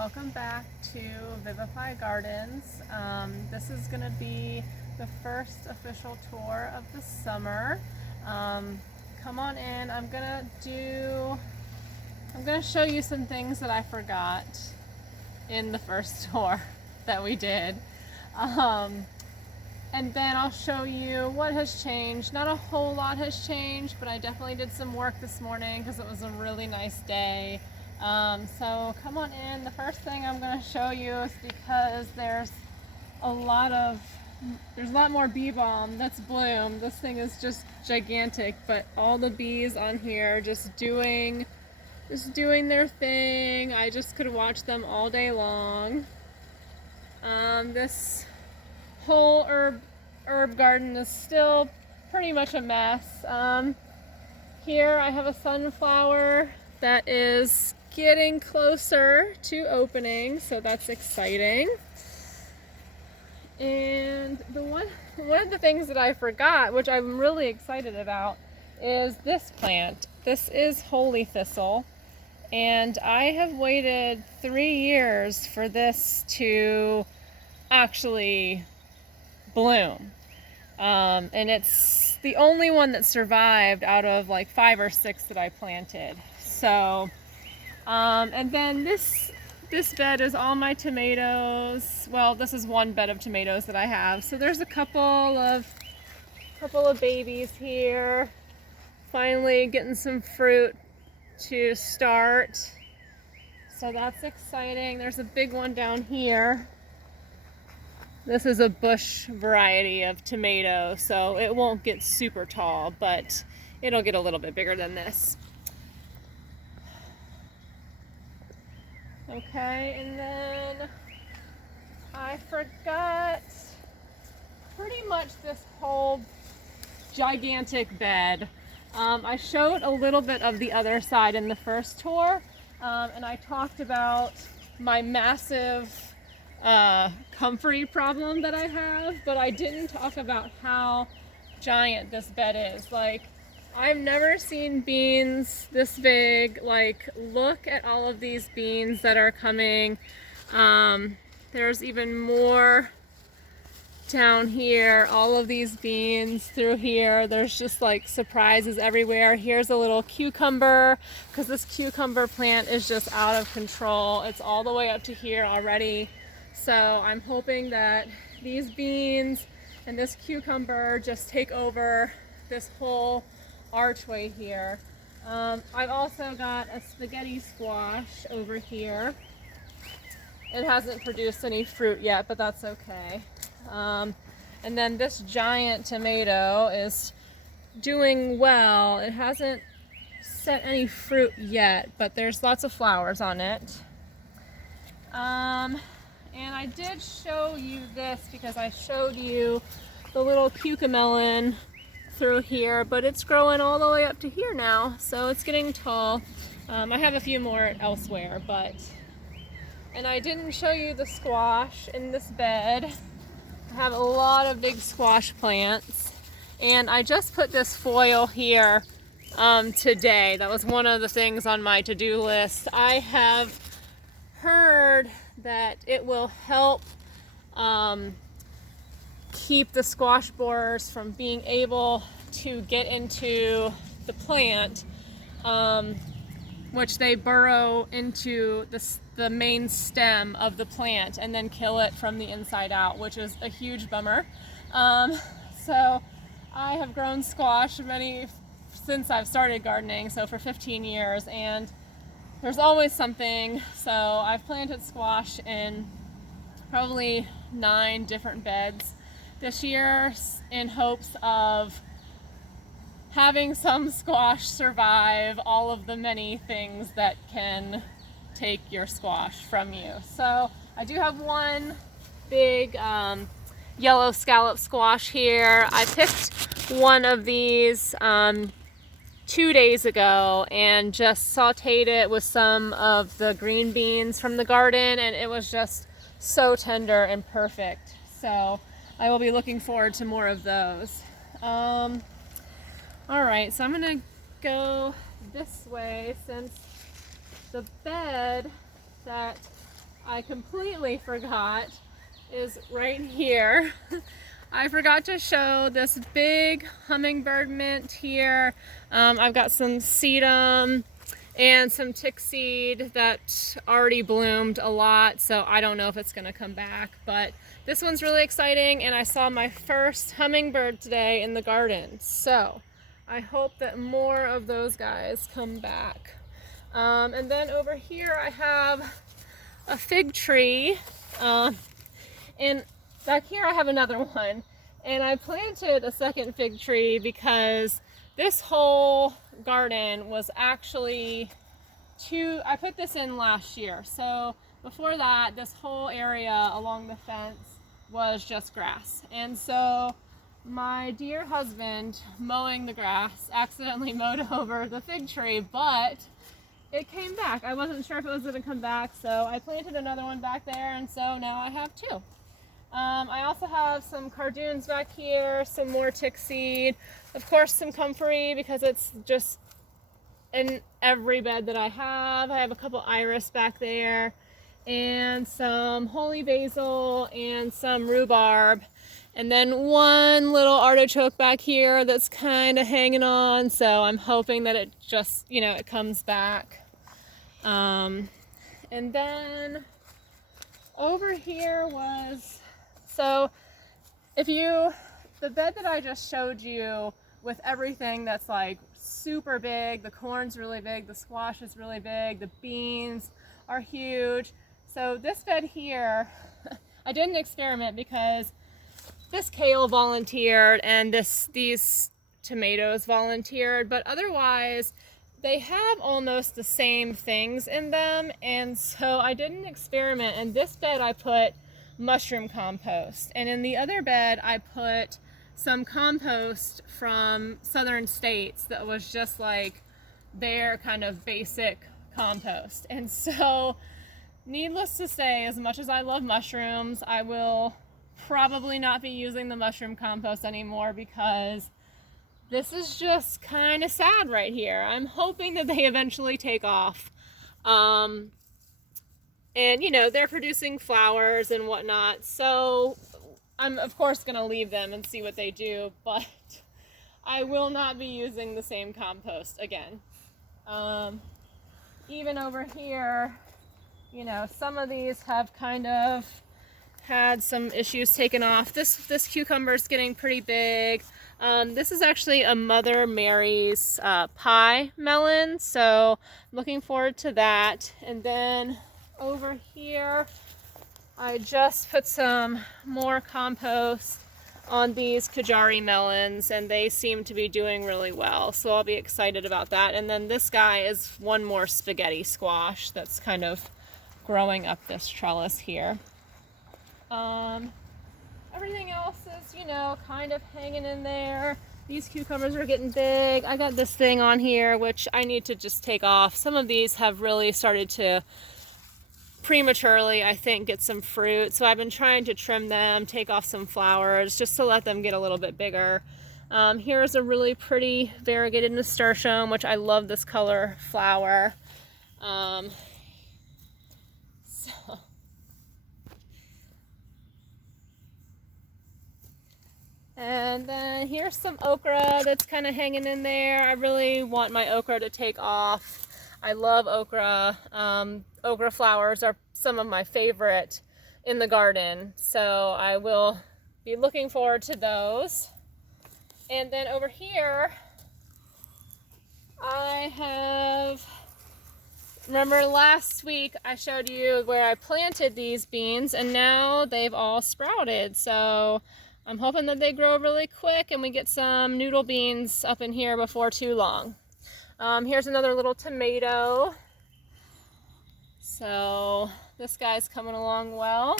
welcome back to Vivify Gardens. This is going to be the first official tour of the summer. Come on in. I'm going to show you some things that I forgot in the first tour that we did. And then I'll show you what has changed. Not a whole lot has changed, but I definitely did some work this morning because it was a really nice day. So come on in. The first thing I'm going to show you is because there's a lot more bee balm that's bloomed. This thing is just gigantic, but all the bees on here just doing their thing. I just could watch them all day long. This whole herb garden is still pretty much a mess. Here I have a sunflower that is getting closer to opening, so that's exciting. And one of the things that I forgot, which I'm really excited about, is this plant. This is holy thistle, and I have waited 3 years for this to actually bloom. And it's the only one that survived out of like 5 or 6 that I planted. So, and then this bed is all my tomatoes. Well, this is one bed of tomatoes that I have. So there's a couple of babies here. Finally getting some fruit to start. So that's exciting. There's a big one down here. This is a bush variety of tomato, so it won't get super tall, but it'll get a little bit bigger than this. Okay, and then I forgot pretty much this whole gigantic bed. I showed a little bit of the other side in the first tour, and I talked about my massive comfrey problem that I have, but I didn't talk about how giant this bed is. Like, I've never seen beans this big. Like, look at all of these beans that are coming. There's even more down here, all of these beans through here. There's just like surprises everywhere. Here's a little cucumber, because this cucumber plant is just out of control. It's all the way up to here already. So I'm hoping that these beans and this cucumber just take over this whole archway here. I've also got a spaghetti squash over here. It hasn't produced any fruit yet, but that's okay. And then this giant tomato is doing well. It hasn't set any fruit yet, but there's lots of flowers on it. And I did show you this because I showed you the little cucamelon through here, but it's growing all the way up to here now, so it's getting tall. I have a few more elsewhere, and I didn't show you the squash in this bed. I have a lot of big squash plants, and I just put this foil here today. That was one of the things on my to-do list. I have heard that it will help keep the squash borers from being able to get into the plant, which they burrow into the main stem of the plant and then kill it from the inside out, which is a huge bummer. So I have grown squash since I've started gardening, so for 15 years, and there's always something. So I've planted squash in probably 9 different beds this year in hopes of having some squash survive all of the many things that can take your squash from you. So I do have one big yellow scallop squash here. I picked one of these 2 days ago and just sauteed it with some of the green beans from the garden, and it was just so tender and perfect. So I will be looking forward to more of those. All right, so I'm gonna go this way since the bed that I completely forgot is right here. I forgot to show this big hummingbird mint here. I've got some sedum and some tick seed that already bloomed a lot, so I don't know if it's gonna come back, but this one's really exciting, and I saw my first hummingbird today in the garden, so I hope that more of those guys come back. And then over here I have a fig tree, and back here I have another one, and I planted a second fig tree because this whole garden was actually I put this in last year. So before that, this whole area along the fence was just grass. And so my dear husband, mowing the grass, accidentally mowed over the fig tree, but it came back. I wasn't sure if it was going to come back, so I planted another one back there, and so now I have two. I also have some cardoons back here, some more tick seed, of course some comfrey because it's just in every bed that I have. I have a couple iris back there, and some holy basil and some rhubarb, and then one little artichoke back here that's kind of hanging on, so I'm hoping that it just, it comes back. And then over here was, so the bed that I just showed you with everything that's like super big, the corn's really big, the squash is really big, the beans are huge. So this bed here, I did an experiment because this kale volunteered and these tomatoes volunteered, but otherwise they have almost the same things in them. And so I did an experiment. In this bed I put mushroom compost, and in the other bed I put some compost from Southern States that was just like their kind of basic compost. And so needless to say, as much as I love mushrooms, I will probably not be using the mushroom compost anymore because this is just kind of sad right here. I'm hoping that they eventually take off. And they're producing flowers and whatnot, so I'm of course gonna leave them and see what they do, but I will not be using the same compost again. Even over here, some of these have kind of had some issues taken off. This cucumber is getting pretty big. This is actually a Mother Mary's pie melon, so I'm looking forward to that. And then over here, I just put some more compost on these Kajari melons, and they seem to be doing really well, so I'll be excited about that. And then this guy is one more spaghetti squash that's kind of growing up this trellis here. Everything else is, kind of hanging in there. These cucumbers are getting big. I got this thing on here, which I need to just take off. Some of these have really started to prematurely, I think, get some fruit. So I've been trying to trim them, take off some flowers, just to let them get a little bit bigger. Here's a really pretty variegated nasturtium, which I love this color flower. And then here's some okra that's kind of hanging in there. I really want my okra to take off. I love okra. Okra flowers are some of my favorite in the garden, so I will be looking forward to those. And then over here, I have, remember last week I showed you where I planted these beans, and now they've all sprouted. So I'm hoping that they grow really quick and we get some noodle beans up in here before too long. Here's another little tomato. So this guy's coming along well.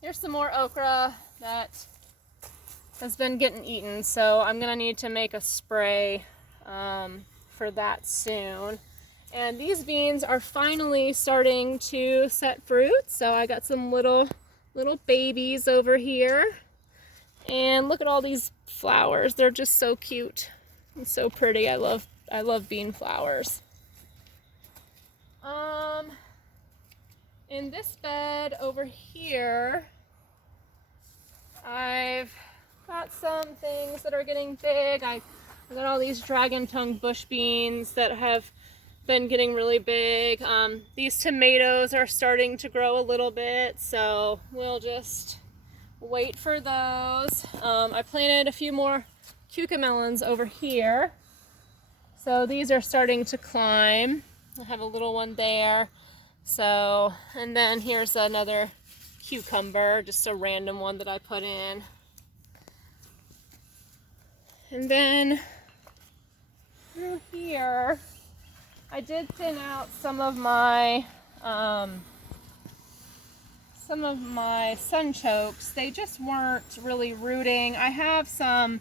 Here's some more okra that has been getting eaten, so I'm gonna need to make a spray for that soon. And these beans are finally starting to set fruit, so I got some little babies over here. And look at all these flowers. They're just so cute and so pretty. I love bean flowers. in this bed over here, I've got some things that are getting big. I've got all these dragon tongue bush beans that have been getting really big. These tomatoes are starting to grow a little bit, so we'll just wait for those. I planted a few more cucamelons over here, so these are starting to climb. I have a little one there. So, and then here's another cucumber, just a random one that I put in. And then through here, I did thin out some of my sunchokes. They just weren't really rooting. I have some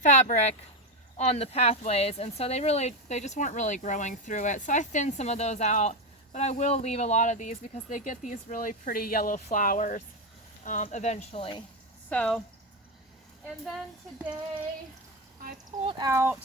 fabric on the pathways, and so they just weren't really growing through it. So I thinned some of those out, but I will leave a lot of these because they get these really pretty yellow flowers eventually. So, and then today I pulled out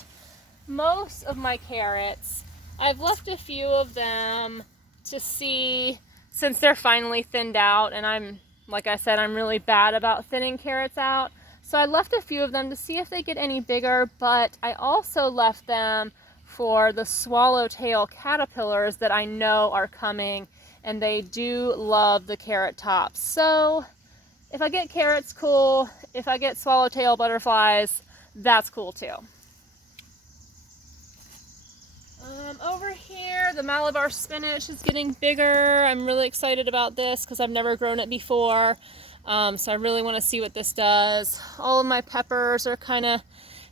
most of my carrots. I've left a few of them to see, since they're finally thinned out, and like I said, I'm really bad about thinning carrots out. So I left a few of them to see if they get any bigger, but I also left them for the swallowtail caterpillars that I know are coming, and they do love the carrot tops. So if I get carrots, cool. If I get swallowtail butterflies, that's cool too. Over here, the Malabar spinach is getting bigger. I'm really excited about this because I've never grown it before. So I really want to see what this does. All of my peppers are kind of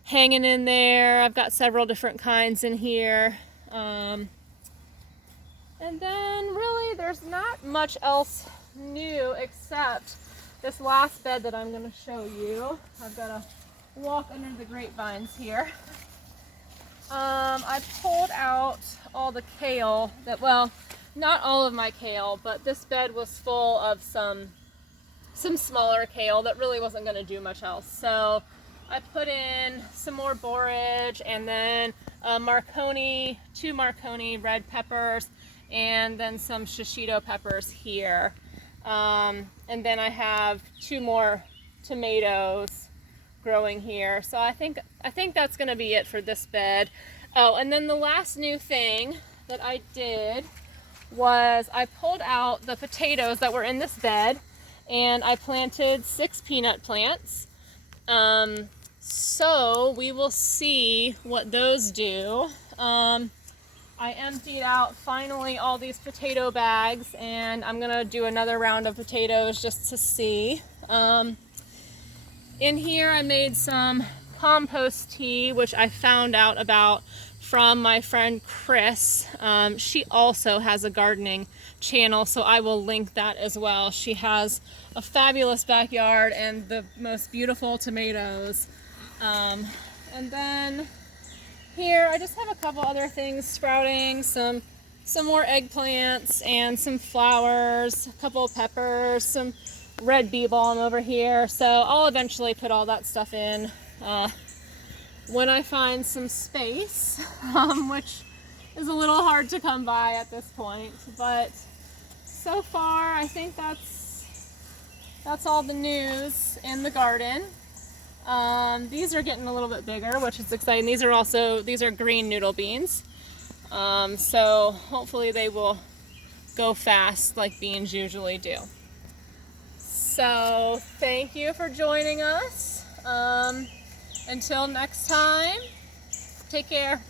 hanging in there. I've got several different kinds in here. And then really there's not much else new except this last bed that I'm going to show you. I've got to walk under the grapevines here. I pulled out all the kale well, not all of my kale, but this bed was full of some smaller kale that really wasn't going to do much else. So I put in some more borage, and then two Marconi red peppers, and then some shishito peppers here. And then I have 2 more tomatoes growing here. So I think that's going to be it for this bed. Oh, and then the last new thing that I did was I pulled out the potatoes that were in this bed, and I planted 6 peanut plants. So we will see what those do. I emptied out finally all these potato bags, and I'm gonna do another round of potatoes just to see. In here I made some compost tea, which I found out about from my friend Chris. She also has a gardening channel, so I will link that as well. She has a fabulous backyard and the most beautiful tomatoes. And then here I just have a couple other things sprouting, some more eggplants and some flowers, a couple of peppers, some red bee balm over here. So I'll eventually put all that stuff in when I find some space, which is a little hard to come by at this point. But so far, I think that's all the news in the garden. These are getting a little bit bigger, which is exciting. These are green noodle beans. So hopefully they will go fast like beans usually do. So thank you for joining us. Until next time, take care.